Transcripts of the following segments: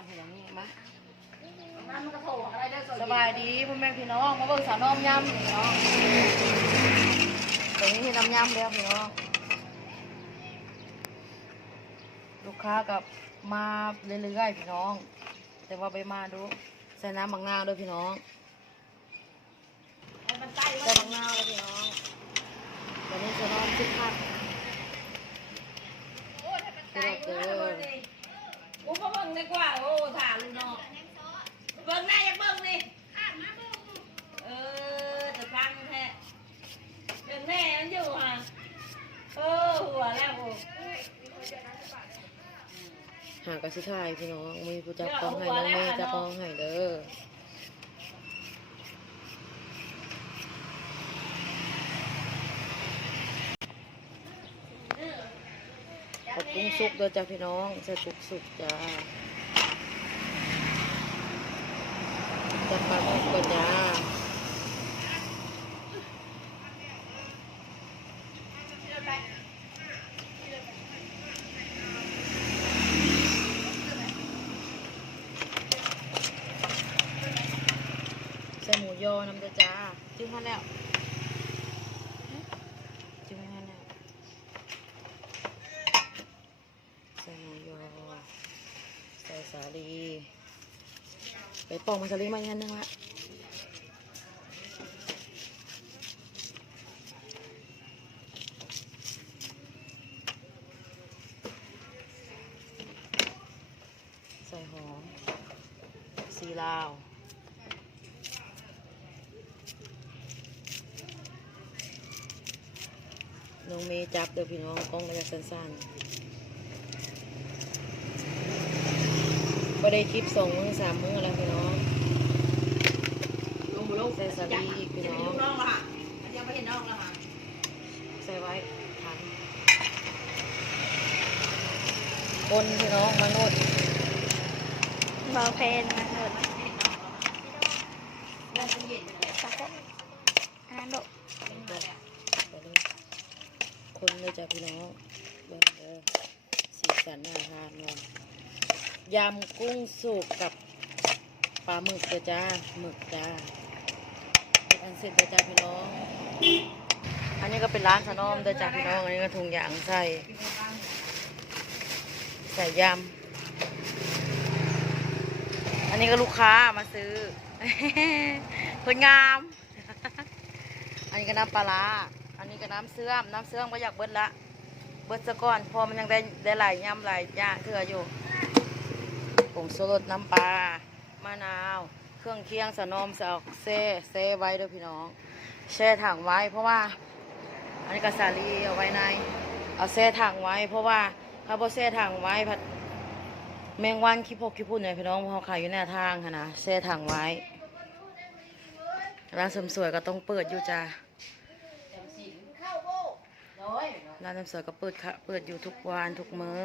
อนเห็นอย่างนี้มามันมันกระโถอะไรเด้อสบายดีพ่อแม่พี่น้องมาเบิ่งสาวน้อมยำพี่น้องตรงนี้คือน้ำยำแล้วพี่น้อง ลูกค้ากับมาเรื่อยๆพี่น้อง แต่ว่าไปมาดูใส่น้ำบางนาวด้วยพี่น้องมันใกล้ใส่บางนาวเลยพี่น้องวันนี้สาวน้อมคิดพัดโอ้ถ้ามันใกล้โอ้ ยโอ้มาเบิ่งดีกว่า โอ้ถาลูกน้องเบิ่งหน้าอยากเบิ่งนี่เออจะฟังแท้เบิ่งแม่มันอยู่ห่ะเออหัวแล้วโอ้หากระสิทายพี่น้องมีผู้จับกองให้น้องเมย์จับกองให้เด้อขอบ กุ้งสุกเด้อจ้าพี่น้องใส่กุ้งสุกจ้าจับปลาหมึกก่อนจ้าใส่หมูยอน้ำเด้อจ้าจิ้มมาแล้วจิ้มมาแล้ว ใส่หมูยอใส่สาลี ไปปอกมาสลีมาอีกอันนึงละใส่หอมสีลาวน้องเมย์จับเดี๋ยวพี่น้องกล้องมันจะสั้นๆก็ได้คลิปส่งมือสามมือแล้วพี่น้อง ใส่สาลีอีกพี่น้องน้องละยังไม่เห็นน้องละค่ะใส่ไว้ทันคนพี่น้องมาโนดบอเพนมาเถิดน้องเป็นย็นเลยสักคนอันนั้นโดดไปเลยคนเลยจ้ะพี่น้องเบิ่งเด้อสีสันน่าทานเลยยำกุ้งสุกกับปลาหมึกเด้อจ้าหมึกจ้า เป็นอันเสร็จเด้อจ้าพี่น้อง อันนี้ก็เป็นร้านสนอมเด้อจ้าพี่น้อง อันนี้ก็ถุงยางใส่ ใส่ยำ อันนี้ก็ลูกค้ามาซื้อคนงาม อันนี้ก็น้ำปลาร้าอันนี้ก็น้ำเสื่อม น้ำเสื่อมก็อยากเบิดละ เบิดซะก่อน พอมันยังได้ได้หลายยำหลายย่างเถื่ออยู่ผงชูรสน้ำปลามะนาว เครื่องเคียงสะนมสะอกเซ่เซ่ไว้ด้วยพี่น้อง แช่ถังไว้เพราะว่า อันนี้ก็สาลีเอาไว้ในเอาแช่ถังไว้ เพราะว่าถ้าบ่แช่ถังไว้ผัดแมงวันขี้พกขี้พุ่นเนี่ยพี่น้องเขาขายอยู่หน้าทางค่ะนะแช่ถังไว้ร้านเสริมสวยก็ต้องเปิดอยู่จ้าร้านเสริมสวยก็เปิดค่ะเปิดอยู่ทุกวันทุกมื้อ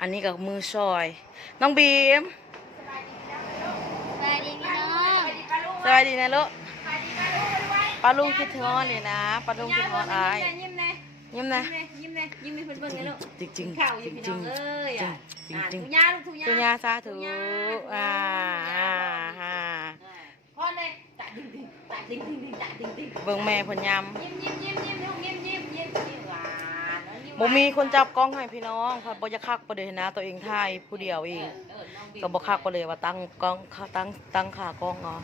อันนี้กับมือซอย น้องบีม สวัสดีพี่น้อง สวัสดีนะลูกปลาลุงคิดถึงอ้อนเลยนะปลาลุงคิดถึงอ้อนอายยิ้มเลยยิ้มนะยิ้มเลยยิ้มเลยเพื่อนเพื่อนเลยลูกจริงจริงข้าวจอริยู่งพี่จน้ริองงเอ้ยจริงจริงทุยาลูกทุยาตุญาสาธุอ่าอ่าอ่าพ่อเลยตะดิ้งดิ้งตะดิ้งดิ้งดิ้งตะดิ้งดิ้งเบิ่งแม่เพนยยิ้มยิ้มยิ้มยิ้มลูกยิ้มยิ้มยิ้มยิ้มหวานำบ่มีคนจับกล้องให้พี่น้องค่ะบ่จะคักประเดี๋ยวนะตัวเองถ่ายผู้เดียวเองก็บอกคักไปเลยว่าตั้งกล้องตั้งตั้งขากล้องเนาะ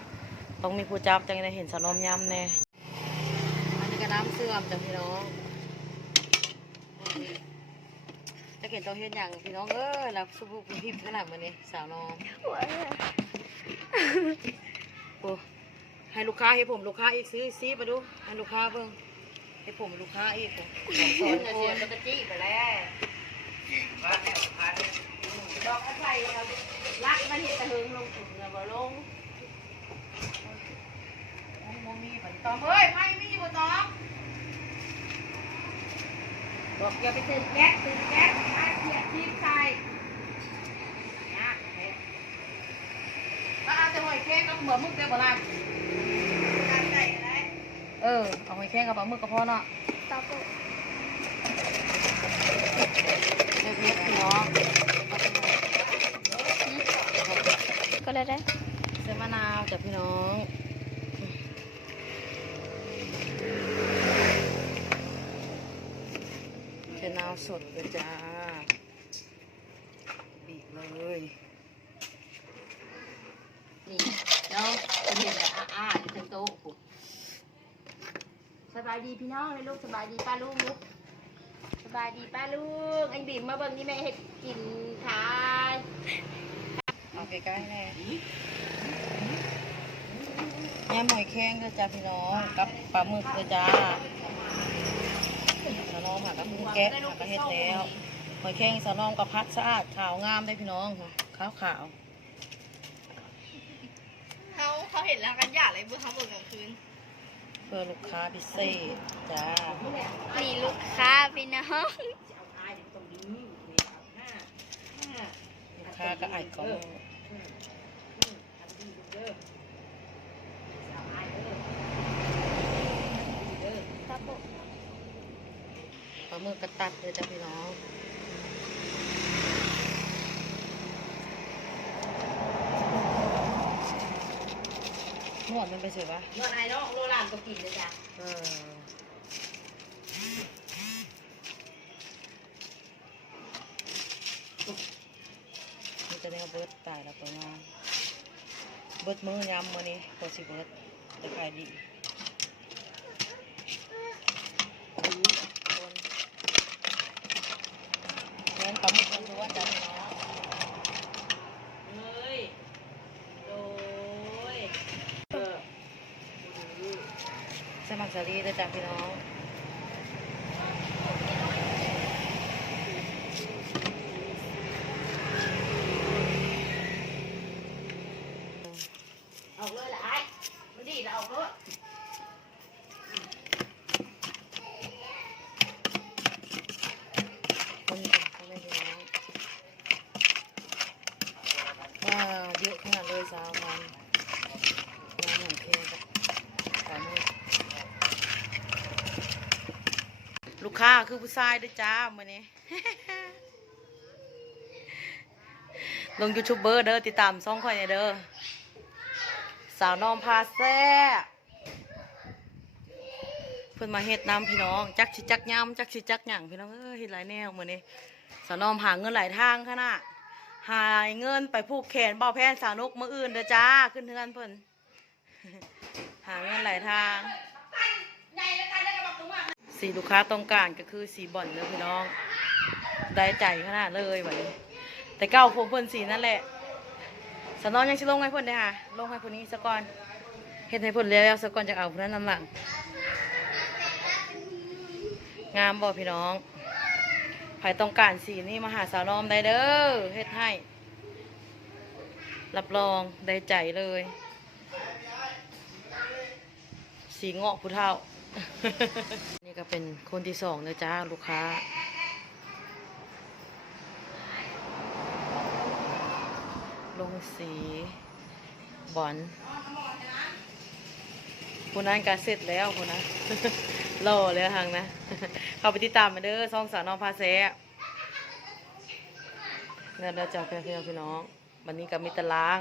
ต้องมีผู้จับจังได้เห็นสนอมยำแน่อันนี้ก็น้ำเสื่อมจ้ะพี่น้องจะเห็นต้องเห็นอย่างพี่น้องเอ้ยรับสุภุพิมพ์ขนาดมันนี้สาวน้องหัวเลยโอ้ให้ลูกค้าให้ผมลูกค้าอีกซื้อซีมาดูให้ลูกค้าเบิ่งให้ผมลูกค้าอีกผมสองคนคเสียนกระจี้ไปแล้วดอกอะไรเราลักมันเห็นตะหึงลงถุงเงินบ่ลง โมมีบันตอมเอ้ยไม่มีบันตอมบอกอย่าไปตื่นแก๊สตื่นแก๊สอาเขียดทีมใส่ยากแท้ก็เอาแต่หอยแครงกับเหมือมึกเดียวบ่ล่ะการใส่อะไรเออเอาหอยแครงกับปลาหมึกก็พอเนาะตอบโต้เล็กๆพี่น้องเลยได้ ส่มะนาวจ้ะพี่น้องใส่นาวสดเลยจ้าบีบเลยนี่เนาะเป็นเห็นแบบอ้าๆอยู่เต็มโต๊ะปุ๊บสบายดีพี่น้องเลยลูกสบายดีป้าลุงลูกสบายดีป้าลุงไอ้บิ่มมาเบิ่งนี่แม่เห็ดกินขายเอาใกล้ๆแน่ แม่หมอยแข้งเลยจ้าพี่น้องกับปลาหมึกเลยจ้าสะน้องหากับกุ้งแกะหากระเฮ็ดแล้วหอยแข้งสะน้องกับพัดสะอาดขาวงามได้พี่น้องขาวขาวเขาเขาเห็นแล้วกันอยากเลยเมื่อเขาเบิกกลางคืนๆเพื่อลูกค้าพิเศษจ้ามีลูกค้าพี่น้องลูกค้าก็ไอ้กล้อง ครับผม ปลาหมึกกระตัดเลยจ้าพี่น้องนวดมันไปเฉยวะนวดไอ้น้องโรลานก็กินเลยจ้ะเออมันจะได้เอาเบิร์ดตายแล้วตัวน้องเบิร์ดมือยำมือนี้ตัวสิเบิร์ดจะขายดีดีคนเงินปลาหมึกมันรู้ว่าจะพี่น้อง เฮ้ยโดย สมัครสาลีด้วยจ้าพี่น้อง ออกเลยละไอ้มันดีละออกเลย คนจ้ะพ่อแม่พี่น้องว้าวเยอะขนาดเลยสาวมันน้ำหนังเค็มกับปลาหมึกลูก ค้าคือผู้ชายด้วยจ้ามื่อนี้ ลงยูทูบเบอร์เด้อติดตามซ่องข่อยเนอเด้อ สาวน้อมพาแซ่เพิ่อนมาเฮ็ดน้ำพี่น้อง จักสิจักยำจักสิจักหยั่งพี่น้องเอ้ยเฮ็ดหลายแนวมื้อนี้ สาวน้อมหาเงินหลายทางขนาดหาเงินไปผูกแขนเบาแพนสาวนกมืออื่นเด้อจ้า ขึ้นเทือนเพิ่นหาเงินหลายทาง สีลูกค้าต้องการก็คือสีบ่อนเด้อพี่น้อง ได้ใจขนาดเลยบัดนี้แต่เก้าผมเพิ่นสีนั่นแหละสนอนยังสิลงให้เพิ่นได้ค่ะลงให้เพิ่นนี้ซะก่อนเฮ็ดให้เพิ่นแล้วซะก่อนจะเอาเพิ่นนั้นนำหลังงามบ่พี่น้องใครต้องการสีนี้มาหาสาวน้อมได้เด้อเฮ็ดให้ รับรองได้ใจเลย สีเงาะผู้เฒ่า นี่ก็เป็นคนที่สองเลยจ้าลูกค้า ลงสีบอลคนนั้นก็เสร็จแล้วคนนะโล่เลยทางนะ เข้าไปติดตามมาเด้อซองสาวน้องพาแซเนี่ยเราจะพี่น้องพี่น้อง วันนี้ก็มีตาราง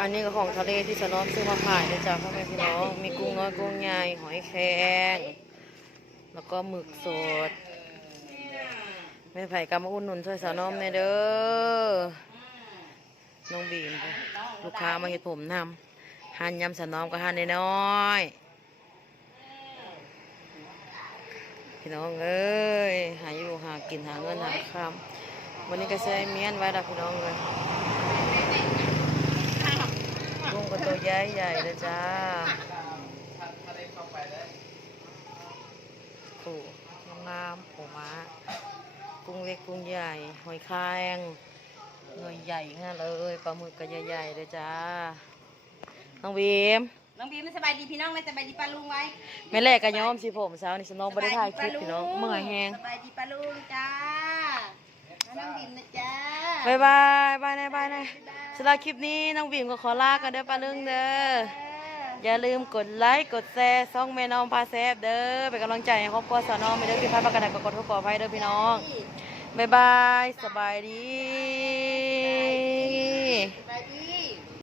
อันนี้ก็ของทะเลที่สนอมซื้อมาขายนะจ๊ะพ่อแม่พี่น้อง มีกุ้งน้อยกุ้งใหญ่หอยแครงแล้วก็หมึกสดแม่ไผ่กำมาอุ่นหนุนช่วยสาวน้อมในอยเด้อ น้องบีมค่ะลูกค้ามาเห็ดผมนำหันยำสาวน้อมก็หันน้อยพี่น้องเอ้ยหาอยู่หากินหาเงินหาคำวันนี้ก็ใช้เมียนไว้ละพี่น้องเลย กุ้งก็ตัวใหญ่ใหญ่ๆเลยจ้าโอ้งามๆผมมากุ้งเล็กกุ้งใหญ่หอยแครงเงยใหญ่งั้นเลยปลาหมึกก็ใหญ่ๆเลยจ้า น้องบีมน้องบีมสบายดีพี่น้องไหมสบายดีป้าลุงไว้แม่แรกก็ย้อมสิผมเช้านี่สน้องบ่ได้ถ่ายคลิปพี่น้องเมื่อยแฮงสบายดีป้าลุงจ้า น้องบีมนะจ้าบายบายบายนะบายนะ สำหรับคลิปนี้น้องบีมก็ขอลากันเด้อป้าลึงเด้ออย่าลืมกดไลค์กดแชร์ซ่องแม่น้องพาแซบเด้อเป็นกำลังใจให้ครอบครัวสาวน้องไม่ได้อพี่พาดประการใดก็ขอโทษขออภัยเด้อพี่น้องบ๊ายบายสบายดี